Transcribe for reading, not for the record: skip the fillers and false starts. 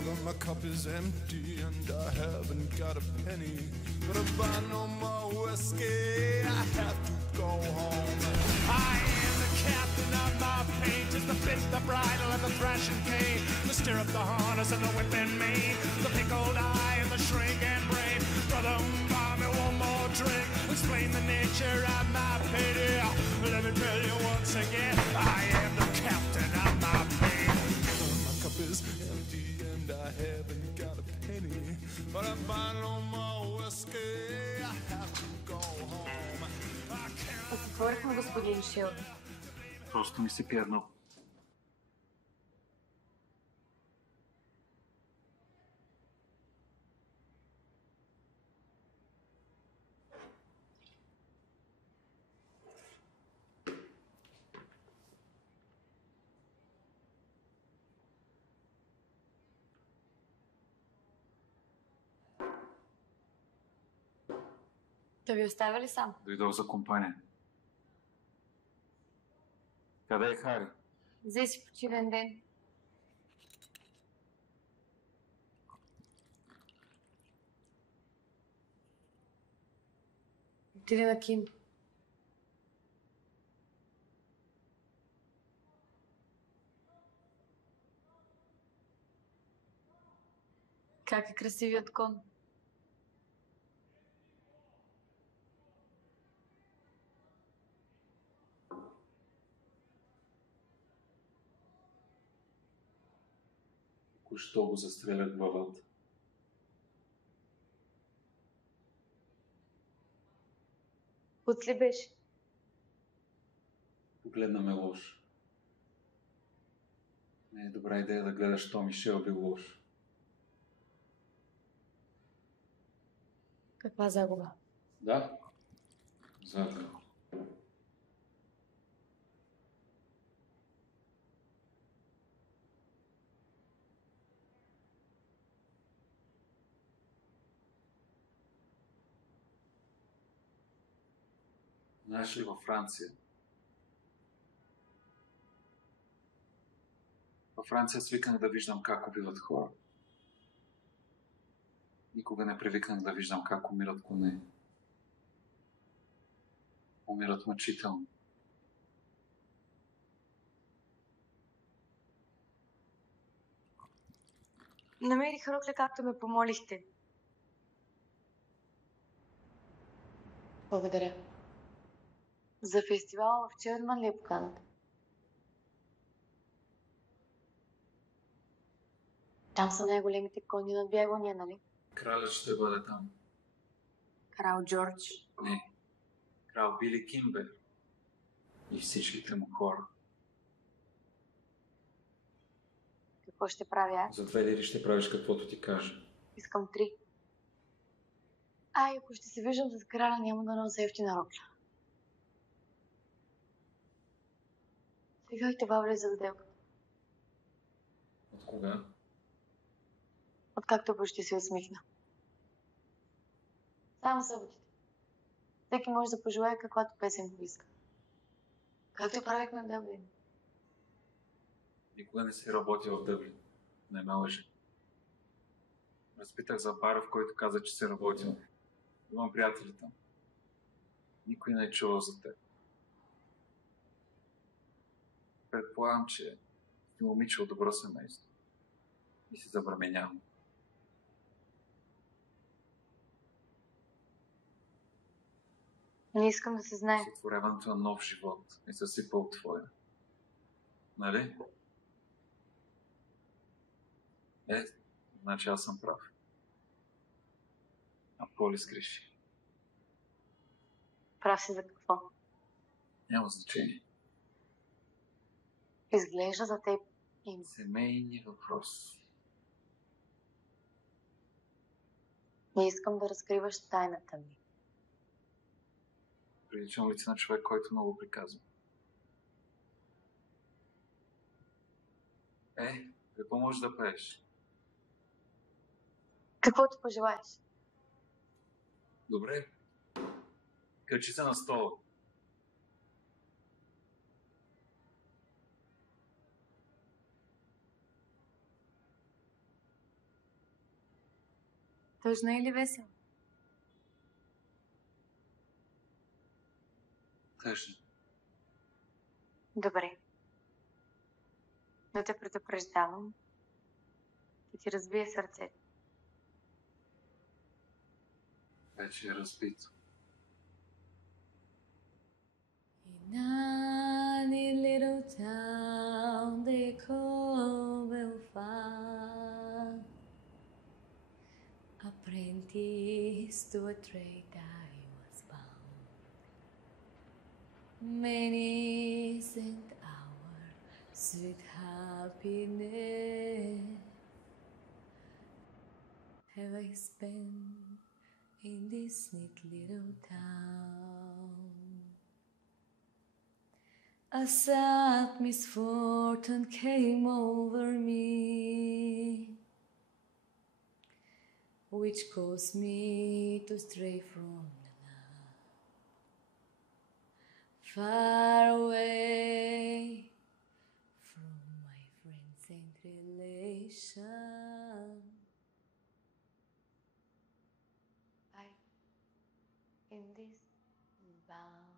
Brother, my cup is empty and I haven't got a penny. But I buy no more whiskey, I have to go home. I am the captain of my fate, just the bit, the bridle, and the thrashing cane, the stirrup, the harness, and the whip and mane, the pickled eye and the shrinking brain. Brother, buy me one more drink, explain the nature of my pity. Let me tell you once again, I am the captain of my fate. My cup is empty and I haven't got a penny, but I buy no more whiskey, I have to go home. Отворихме, господин Шилд. Просто ми се пиадно. Да ви оставя ли сам? Дойдох за компания. Къде е Хари? Взе си почивен ден. Отиде на кино. Как е красивият кон? Току-що го застрелят главата. От ли беше? Погледна ме лошо. Не е добра идея да гледаш Томи Шелби лошо. Каква загуба? Да? Загуба. Знаеш ли, във Франция? Във Франция свикнах да виждам как убиват хора. Никога не привикнах да виждам как умират коне. Умират мъчително. Намерих рокля, както ме помолихте. Благодаря. За фестивала в Черман ли е поканата? Там са най-големите кони на бягания, нали? Кралят ще бъде там. Крал Джордж. Не. Крал Били Кимбер. И всичките му хора. Какво ще правя аз? За 2 лири ще правиш каквото ти кажа. Искам 3. Ако ще се виждам с краля, няма да нося ефтина рокля. Сега и това влиза в сделката. От кога? Откакто почти се усмихна. Само съботите. Всеки може да пожелае каквато песен поиска. Както правихме в Дъблин. Никога не си работил в Дъблин. Не ме лъжи. Разпитах за бара, в който каза, че си работил. Имам приятели там. Никой не е чувал за теб. Предполагам, че си момиче от добро семейство. И си забременял. Не искам да се знае. Сътворяването на нов живот е съсипал твоя. Нали? Значи аз съм прав. А Поли сгреши. Прав си за какво? Няма значение. Изглежда за теб им. Семейни въпрос. Не искам да разкриваш тайната ми. Приличам ли си на човек, който много приказва? Какво можеш да пееш? Каквото пожелаеш. Добре. Качи се на стола. Тъжна или весела? Тъжно. Добре. Да те предупреждавам. Да ти разбие сърцето. Вече е разбито. In any little town they call Belfast, apprentice to a trade I was bound. Many cent hour, sweet happiness have I spent in this neat little town. A sad misfortune came over me, which caused me to stray from the land, far away from my friends and relations. I, in this bound.